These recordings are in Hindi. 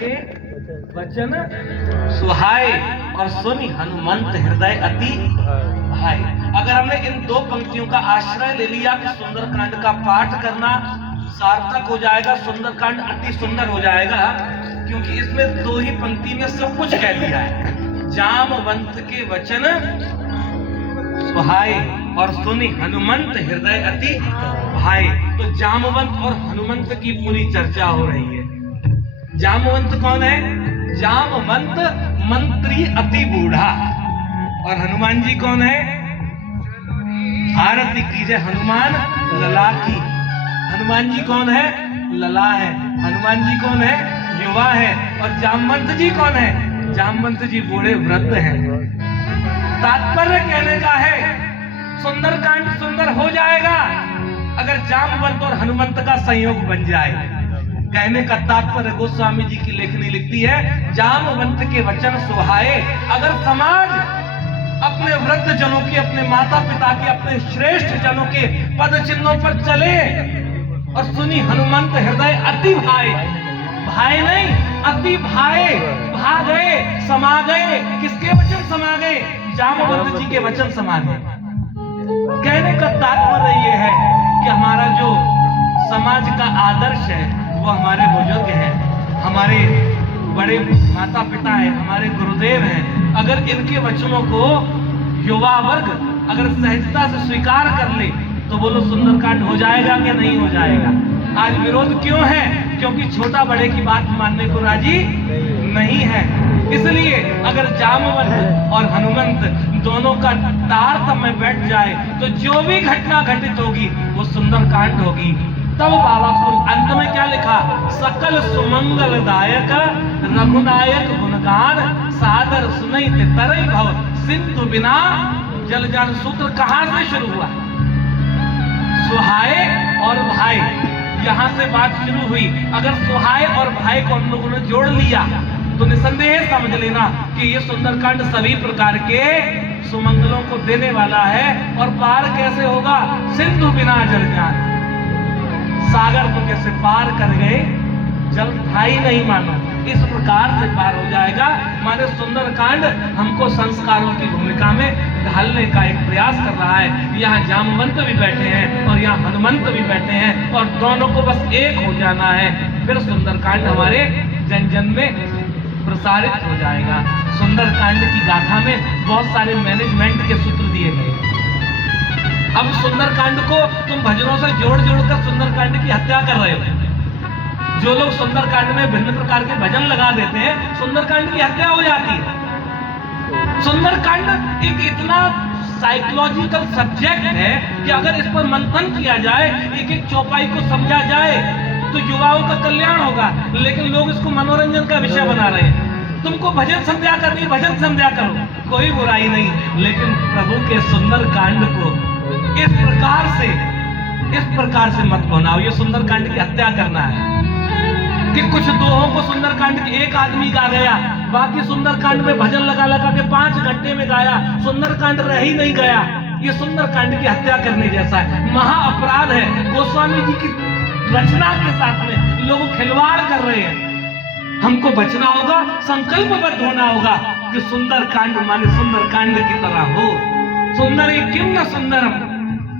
के वचन सुहाए और सुनि हनुमंत हृदय अति भाई। अगर हमने इन दो पंक्तियों का आश्रय ले लिया कि सुंदरकांड का पाठ करना सार्थक हो जाएगा, सुंदरकांड अति सुंदर हो जाएगा, क्योंकि इसमें दो ही पंक्ति में सब कुछ कह दिया है। जामवंत के वचन सुहाए और सुनि हनुमंत हृदय अति भाई। तो जामवंत और हनुमंत की पूरी चर्चा हो रही है। जामवंत कौन है? जामवंत मंत्री अति बूढ़ा। और हनुमान जी कौन है? आरती कीजिए हनुमान लला की। हनुमान जी कौन है? लला है। हनुमान जी कौन है? युवा है। और जामवंत जी कौन है? जामवंत जी बूढ़े वृद्ध हैं। तात्पर्य कहने का है सुंदरकांड सुंदर हो जाएगा अगर जामवंत और हनुमंत का संयोग बन जाए। कहने का तात्पर्य गोस्वामी जी की लेखनी लिखती है, जामवंत के वचन सुहाए। अगर समाज अपने वृद्ध जनों के, अपने माता पिता के, अपने श्रेष्ठ जनों के पद चिन्हों पर चले और सुनी हनुमंत हृदय अति भाए, भाई नहीं अति भाए, भा गए, समा गए। किसके वचन समा गए? जामवंत जी के वचन समा गए। कहने का तात्पर्य यह है कि हमारा जो समाज का आदर्श है वो हमारे बुजुर्ग हैं, हमारे बड़े माता पिता हैं, हमारे गुरुदेव हैं। अगर इनके वचनों को युवा वर्ग अगर सहजता से स्वीकार कर ले तो बोलो सुंदरकांड हो जाएगा कि नहीं हो जाएगा? आज विरोध क्यों है? क्योंकि छोटा बड़े की बात मानने को राजी नहीं है। इसलिए अगर जामवंत और हनुमंत दोनों का तारतम्य बैठ जाए तो जो भी घटना घटित होगी वो सुंदरकांड होगी। तब बाबा को अंत में क्या लिखा? सकल सुमंगलदायक रघुनायक गुणगान सादर सुनई तरई भव सिंधु बिना जल जान। सूत्र कहां से शुरू हुआ? सुहाए और भाई, यहां से बात शुरू हुई। अगर सुहाए और भाई को हम लोगों ने जोड़ लिया तो निसंदेह समझ लेना कि ये सुंदरकांड सभी प्रकार के सुमंगलों को देने वाला है। और पार कैसे होगा? सिंधु बिना जल जान। सागर को कैसे पार कर गए, जल था ही नहीं मानो, इस प्रकार से पार हो जाएगा। माने सुंदरकांड हमको संस्कारों की भूमिका में ढालने का एक प्रयास कर रहा है। यहाँ जामवंत भी बैठे हैं और यहाँ हनुमंत भी बैठे हैं और दोनों को बस एक हो जाना है, फिर सुंदरकांड हमारे जन जन में प्रसारित हो जाएगा। सुंदरकांड की गाथा में बहुत सारे मैनेजमेंट के सूत्र दिए गए। अब सुंदरकांड को तुम भजनों से जोड़ जोड़कर सुंदरकांड की हत्या कर रहे हो। जो लोग सुंदरकांड में भिन्न प्रकार के भजन लगा देते हैं, सुंदरकांड की हत्या हो जाती है। सुंदरकांड एक इतना साइकोलॉजिकल सब्जेक्ट है कि अगर इस पर मंथन किया जाए, एक एक चौपाई को समझा जाए तो युवाओं का कल्याण होगा। लेकिन लोग इसको मनोरंजन का विषय बना रहे हैं। तुमको भजन संध्या करनी, भजन संध्या करो, कोई बुराई नहीं, लेकिन प्रभु के सुंदरकांड को इस प्रकार से मत बनाओ। ये सुंदरकांड की हत्या करना है कि कुछ दोहों को सुंदरकांड के एक आदमी गा गया, बाकी सुंदरकांड में भजन लगा लगा के 5 घंटे में गाया, सुंदरकांड रह ही नहीं गया। ये सुंदरकांड की हत्या करने जैसा है, महा अपराध है। गोस्वामी जी की रचना के साथ में लोग खिलवाड़ कर रहे हैं। हमको बचना होगा, संकल्पबद्ध होना होगा कि सुंदरकांड माने सुंदरकांड की तरह हो। सुंदर किम न सुंदरम,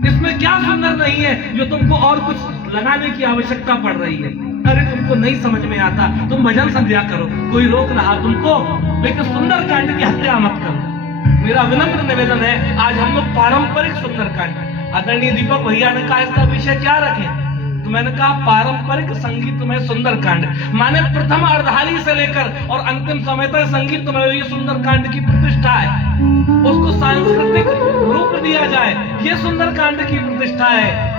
इसमें क्या सुंदर नहीं है जो तुमको और कुछ लगाने की आवश्यकता पड़ रही है? अरे तुमको नहीं समझ में आता, तुम भजन संध्या करो, कोई रोक रहा तुमको, लेकिन सुंदरकांड की हत्या मत करो। मेरा विनम्र निवेदन है, आज हम लोग पारंपरिक सुंदरकांड, आदरणीय दीपक भैया ने कहा इसका विषय क्या रखें, तो मैंने कहा पारंपरिक संगीत में सुंदरकांड, माने प्रथम अर्धाली से लेकर और अंतिम समय तक संगीत में ये सुंदरकांड की प्रतिष्ठा है। उसको सांस्कृतिक रूप दिया जाए, ये सुंदरकांड की प्रतिष्ठा है।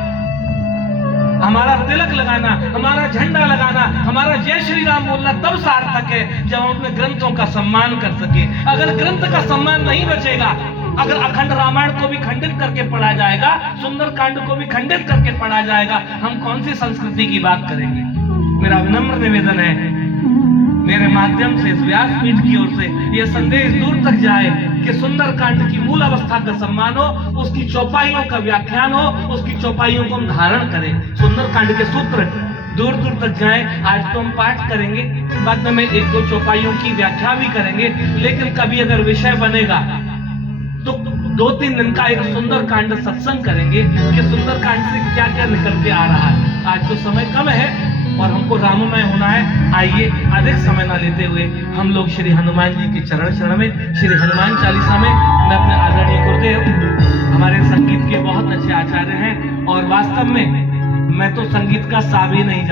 हमारा तिलक लगाना, हमारा झंडा लगाना, हमारा जय श्री राम बोलना तब सार्थक है जब हम अपने ग्रंथों का सम्मान कर सके। अगर ग्रंथ का सम्मान नहीं बचेगा, अगर अखंड रामायण को भी खंडित करके पढ़ा जाएगा, सुंदरकांड को भी खंडित करके पढ़ा जाएगा, हम कौन सी संस्कृति की बात करेंगे? मेरा विनम्र निवेदन है, मेरे माध्यम से इस व्यासपीठ की ओर से यह संदेश दूर तक जाए कि सुंदरकांड की मूल अवस्था का सम्मान हो, उसकी चौपाइयों का व्याख्यान हो, उसकी चौपाइयों को हम धारण करें। सुंदरकांड के सूत्र दूर दूर तक जाएं। आज तो हम पाठ करेंगे, बाद में एक दो चौपाइयों की व्याख्या भी करेंगे, लेकिन कभी अगर विषय बनेगा तो 2-3 दिन का एक सुंदर कांड सत्संग करेंगे कि सुंदर कांड से क्या क्या निकल के आ रहा है। आज तो समय कम है और हमको राममय होना है। आइए अधिक समय ना लेते हुए हम लोग श्री हनुमान जी के चरण शरण में, श्री हनुमान चालीसा में, मैं अपने आदरणीय गुरुदेव हमारे संगीत के बहुत अच्छे आचार्य हैं और वास्तव में मैं तो संगीत का सा भी नहीं